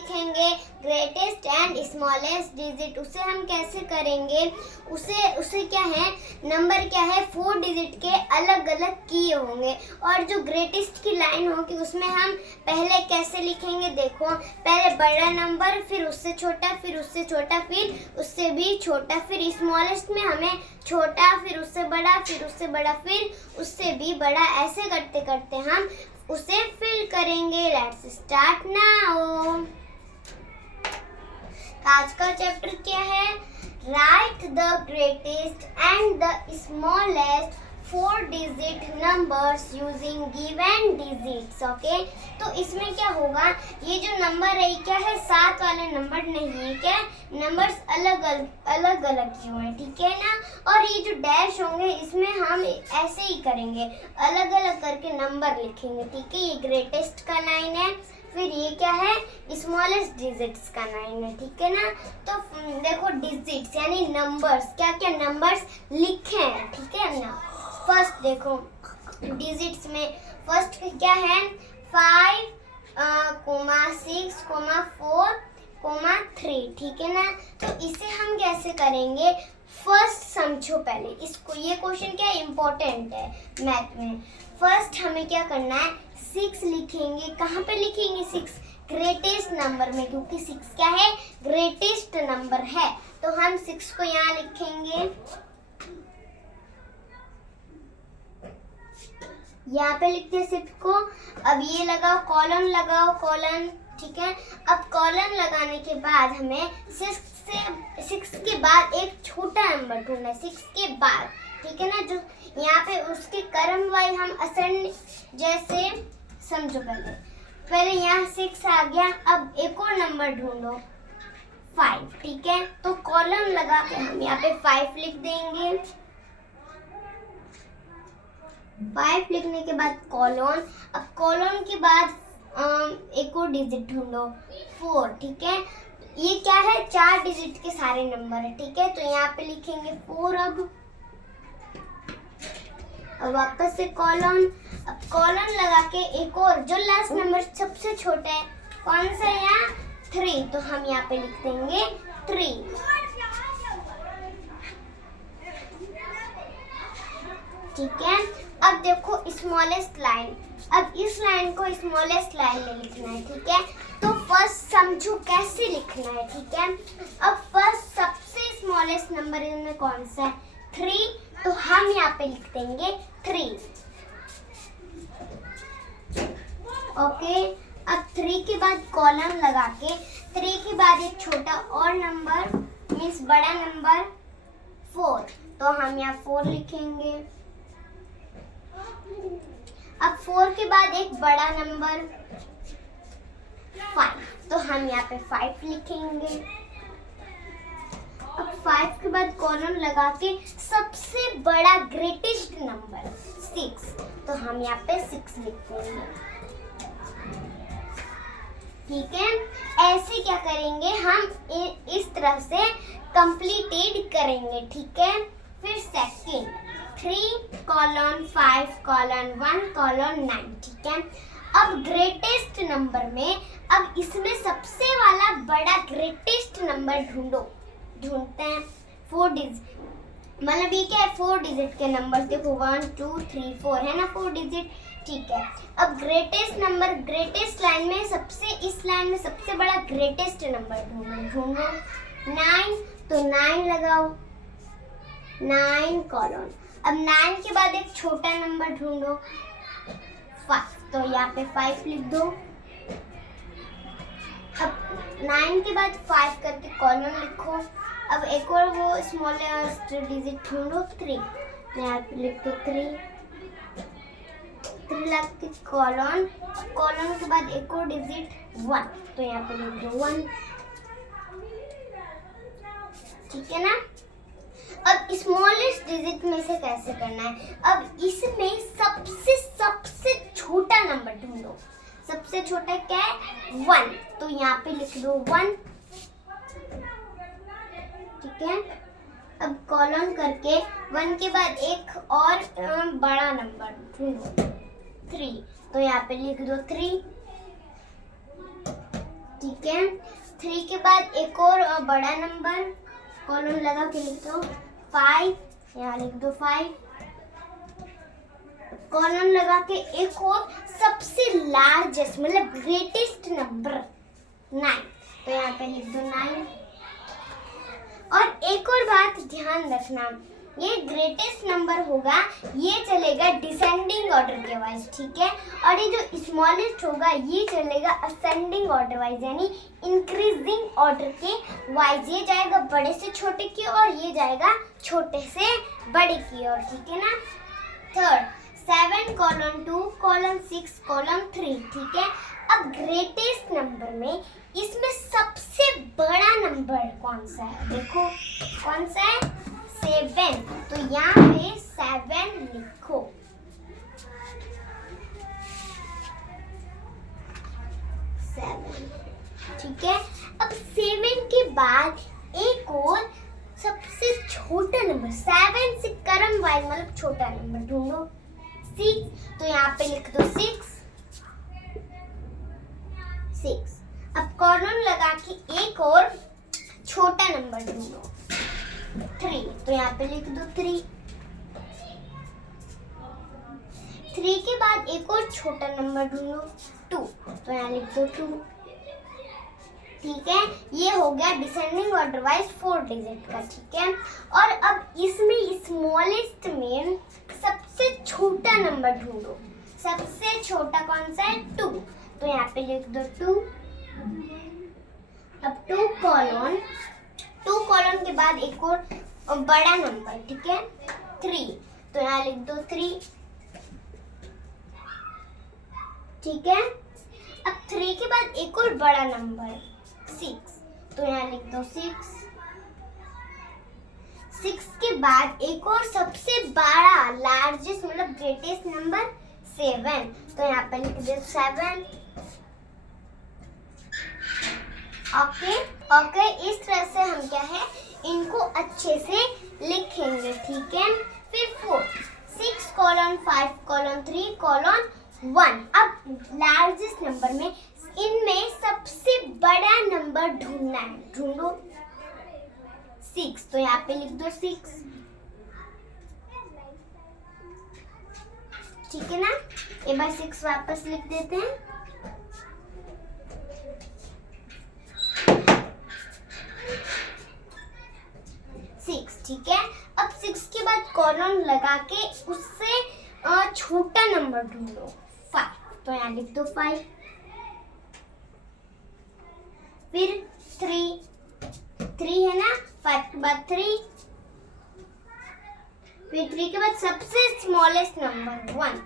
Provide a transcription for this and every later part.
लिखेंगे greatest and smallest digit, उसे हम कैसे करेंगे, उसे क्या है, नंबर क्या है 4 डिजिट के अलग अलग किए होंगे। और जो ग्रेटेस्ट की लाइन होगी उसमें हम पहले कैसे लिखेंगे, देखो पहले बड़ा नंबर, फिर उससे छोटा, फिर उससे छोटा, फिर उससे भी छोटा, फिर स्मॉलेस्ट में हमें छोटा, फिर उससे बड़ा, फिर उससे बड़ा, फिर उससे भी बड़ा, ऐसे करते करते हम उसे फिल करेंगे। Let's start now. आज का चैप्टर क्या है, right the greatest and the smallest 4 digit numbers using given digits. Okay, तो इसमें क्या होगा, ये जो नंबर है क्या है, 7 वाले नंबर नहीं है, क्या नंबर्स अलग अलग किए हुए हैं, ठीक है ना। और ये जो डैश होंगे इसमें हम ऐसे ही करेंगे, अलग अलग करके नंबर लिखेंगे, ठीक है। ये ग्रेटेस्ट का लाइन है, फिर ये क्या है, स्मॉलेस्ट डिजिट्स का लाइन है, ठीक है ना। तो देखो डिजिट्स यानी नंबर्स, क्या क्या नंबर्स लिखे हैं, ठीक है ना। फर्स्ट देखो डिजिट्स में फर्स्ट क्या है, 5, 6, 4, 3, ठीक है ना। तो इसे हम कैसे करेंगे, फर्स्ट समझो पहले इसको, ये क्वेश्चन क्या इम्पोर्टेंट है मैथ में। फर्स्ट हमें क्या करना है, 6 लिखेंगे, कहाँ पे लिखेंगे 6, ग्रेटेस्ट नंबर में, क्योंकि 6 क्या है, ग्रेटेस्ट नंबर है। तो हम 6 को यहाँ लिखेंगे, यहाँ पे लिखते हैं 6 को। अब ये लगाओ कॉलन, लगाओ कॉलन, ठीक है। अब कॉलन लगाने के बाद हमें 6 के बाद एक छोटा नंबर ढूंढना है, 6 के बाद, ठीक है ना। जो यहाँ पे उसके क्रम वाइज हम असेंड जैसे समझो, पहले यहाँ 6 आ गया, अब एक और नंबर ढूंढो 5, ठीक है। तो कॉलम लगा के हम यहाँ पे 5 लिख देंगे, 5 लिखने के बाद कॉलन, अब कॉलन के बाद एक और डिजिट ढूंढो 4, ठीक है। ये क्या है, 4 डिजिट के सारे नंबर है, ठीक है। तो यहाँ पे लिखेंगे 4, अब वापस से कॉलन, अब कॉलन लगा के एक और जो लास्ट नंबर सबसे छोटा है कौन सा है, यहाँ 3, तो हम यहाँ पे लिख देंगे 3, ठीक है। अब देखो स्मॉलेस्ट लाइन, अब इस लाइन को स्मॉलेस्ट लाइन में लिखना है, ठीक है। तो फर्स्ट समझो कैसे लिखना है, ठीक है। अब फर्स्ट सबसे स्मॉलेस्ट नंबर इनमें कौन सा है, 3, तो हम यहाँ पे लिख देंगे 3, ओके। अब 3 के बाद कॉलम लगा के 3 के बाद एक छोटा और नंबर मीन्स बड़ा नंबर 4, तो हम यहाँ 4 लिखेंगे। अब 4 के बाद एक बड़ा नंबर 5, तो हम यहाँ पे 5 लिखेंगे। अब 5 के बाद कॉलम लगा के सबसे बड़ा ग्रेटेस्ट नंबर 6, तो हम यहाँ पे 6 लिखेंगे, ठीक है। ऐसे क्या करेंगे हम, इस तरह से कंप्लीटेड करेंगे, ठीक है। फिर सेकंड 3 कॉलन 5 कॉलन 1 कॉलन 9, ठीक है। अब ग्रेटेस्ट नंबर में, अब इसमें सबसे वाला बड़ा ग्रेटेस्ट नंबर ढूंढते हैं 4 डिजिट, मतलब ये क्या है 4 डिजिट के नंबर, देखो 1 2 3 4 है ना 4 डिजिट, ठीक है। अब ग्रेटेस्ट नंबर, ग्रेटेस्ट लाइन में सबसे, इस लाइन में सबसे बड़ा ग्रेटेस्ट नंबर ढूंढो 9, तो 9 लगाओ, 9 कॉलन। अब 9 के बाद एक छोटा नंबर ढूंढो 5, तो यहाँ पे 5 लिख दो। अब 9 के बाद 5 करके कॉलन लिखो। अब एक और वो स्मॉलेस्ट डिजिट ढूंढो 3, यहाँ पे लिख दो 3 लग के कॉलन, कॉलन के बाद एक और डिजिट 1, तो यहाँ पे लिख दो 1, ठीक है ना। अब स्मॉलेस्ट डिजिट में से कैसे करना है, अब इसमें सबसे छोटा नंबर ढूंढो, सबसे छोटा क्या है 1, तो यहाँ पे लिख दो 1, ठीक है। अब कॉलन करके 1 के बाद एक और बड़ा नंबर ढूंढो 3, तो यहाँ पे लिख दो 3, ठीक है। 3 के बाद एक और बड़ा नंबर कॉलम लगा के लिख दो 5, यहाँ लिख दो 5। कॉलम लगा के एक और सबसे लार्जेस्ट मतलब ग्रेटेस्ट नंबर 9, तो यहाँ पे लिख दो 9। और एक और बात ध्यान रखना, ये ग्रेटेस्ट नंबर होगा, ये चलेगा डिसेंडिंग ऑर्डर के वाइज, ठीक है। और ये जो स्मॉलेस्ट होगा ये चलेगा असेंडिंग ऑर्डर वाइज, यानी इंक्रीजिंग ऑर्डर के वाइज। ये जाएगा बड़े से छोटे की और ये जाएगा छोटे से बड़े की ओर, ठीक है ना। थर्ड 7 colon 2 colon 6 colon 3, ठीक है। अब ग्रेटेस्ट नंबर में इसमें सबसे बड़ा नंबर कौन सा है, देखो कौन सा है 7, तो यहाँ पे 7 लिखो। 7, ठीक है। अब 7 के बाद एक और सबसे छोटा नंबर 7 से क्रम वाइज मतलब छोटा नंबर ढूंढो 6, तो यहाँ पे लिख दो 6। अब कॉलम लगा के एक और छोटा नंबर ढूंढो 3, तो यहाँ पे लिख दो 3। 3 के बाद एक और छोटा नंबर ढूंढो 2, तो यहाँ लिख दो 2, ठीक है। ये हो गया डिसेंडिंग ऑर्डर वाइज 4 डिजिट का, ठीक है। और अब इसमें स्मॉलेस्ट में सबसे छोटा नंबर ढूंढो, सबसे छोटा कौन सा है 2, तो यहाँ पे लिख दो 2। अब 2 कॉलम के बाद एक और बड़ा नंबर, ठीक है 3, तो यहाँ लिख दो 3, ठीक है। अब 3 के बाद एक और बड़ा नंबर 6, तो यहाँ लिख दो 6। 6 के बाद एक और सबसे बड़ा लार्जेस्ट मतलब ग्रेटेस्ट नंबर 7, तो यहाँ पे लिख दो 7। ओके, इस तरह से हम क्या है इनको अच्छे से लिखेंगे, ठीक है। फिर 4 6 colon 5 colon 3 colon 1। अब लार्जेस्ट नंबर में इनमें सबसे बड़ा नंबर ढूंढना है, ढूंढो 6, तो यहाँ पे लिख दो 6, ठीक है ना। एक बार 6 वापस लिख देते हैं। 6, ठीक है। अब 6 के बाद कॉलम लगा के उससे छोटा नंबर ढूंढो 5, तो यहाँ लिख दो 5। फिर 3 है ना, 5 के बाद 3, फिर 3 के बाद सबसे स्मॉलेस्ट नंबर 1।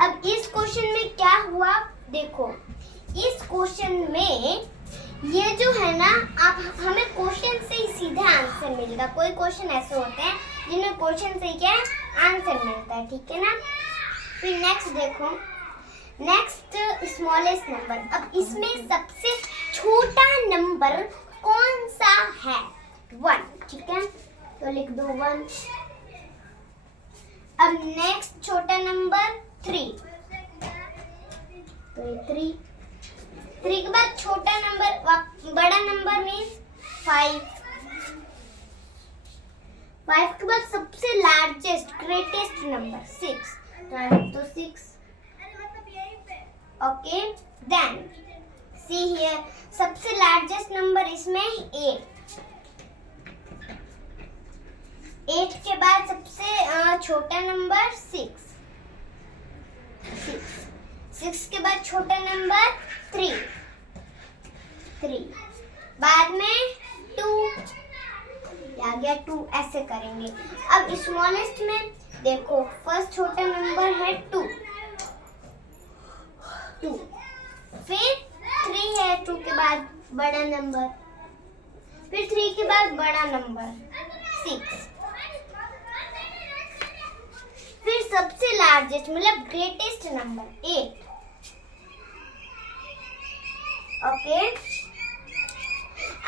अब इस क्वेश्चन में क्या हुआ देखो, इस क्वेश्चन में ये जो है ना, आप हमें क्वेश्चन से ही सीधा आंसर मिलेगा। कोई क्वेश्चन ऐसे होते हैं जिनमें क्वेश्चन से ही क्या आंसर मिलता है, ठीक है ना। फिर नेक्स्ट देखो, नेक्स्ट स्मॉलेस्ट नंबर। अब इसमें सबसे छोटा नंबर कौन सा है 1, ठीक है, तो लिख दो 1। अब नेक्स्ट छोटा नंबर 3, तो 3 के बाद छोटा नंबर बड़ा नंबर मीन्स 5 के बाद सबसे लार्जेस्ट ग्रेटेस्ट नंबर 6, तो 6। ओके, देन सी हियर सबसे लार्जेस्ट नंबर इसमें 8 के बाद सबसे छोटा नंबर 6 के बाद छोटा नंबर 3 बाद में 2 आ गया 2, ऐसे करेंगे। अब स्मॉलेस्ट में देखो फर्स्ट छोटा नंबर है 2, फिर 3 है, 2 के बाद बड़ा नंबर, फिर 3 के बाद बड़ा नंबर 6, फिर सबसे लार्जेस्ट मतलब greatest number 8। Okay,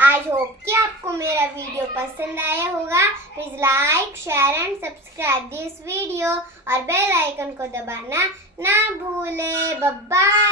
I hope कि आपको मेरा वीडियो पसंद आया होगा। Please like, share and subscribe this video और बेल आइकन को दबाना ना भूले। Bye bye.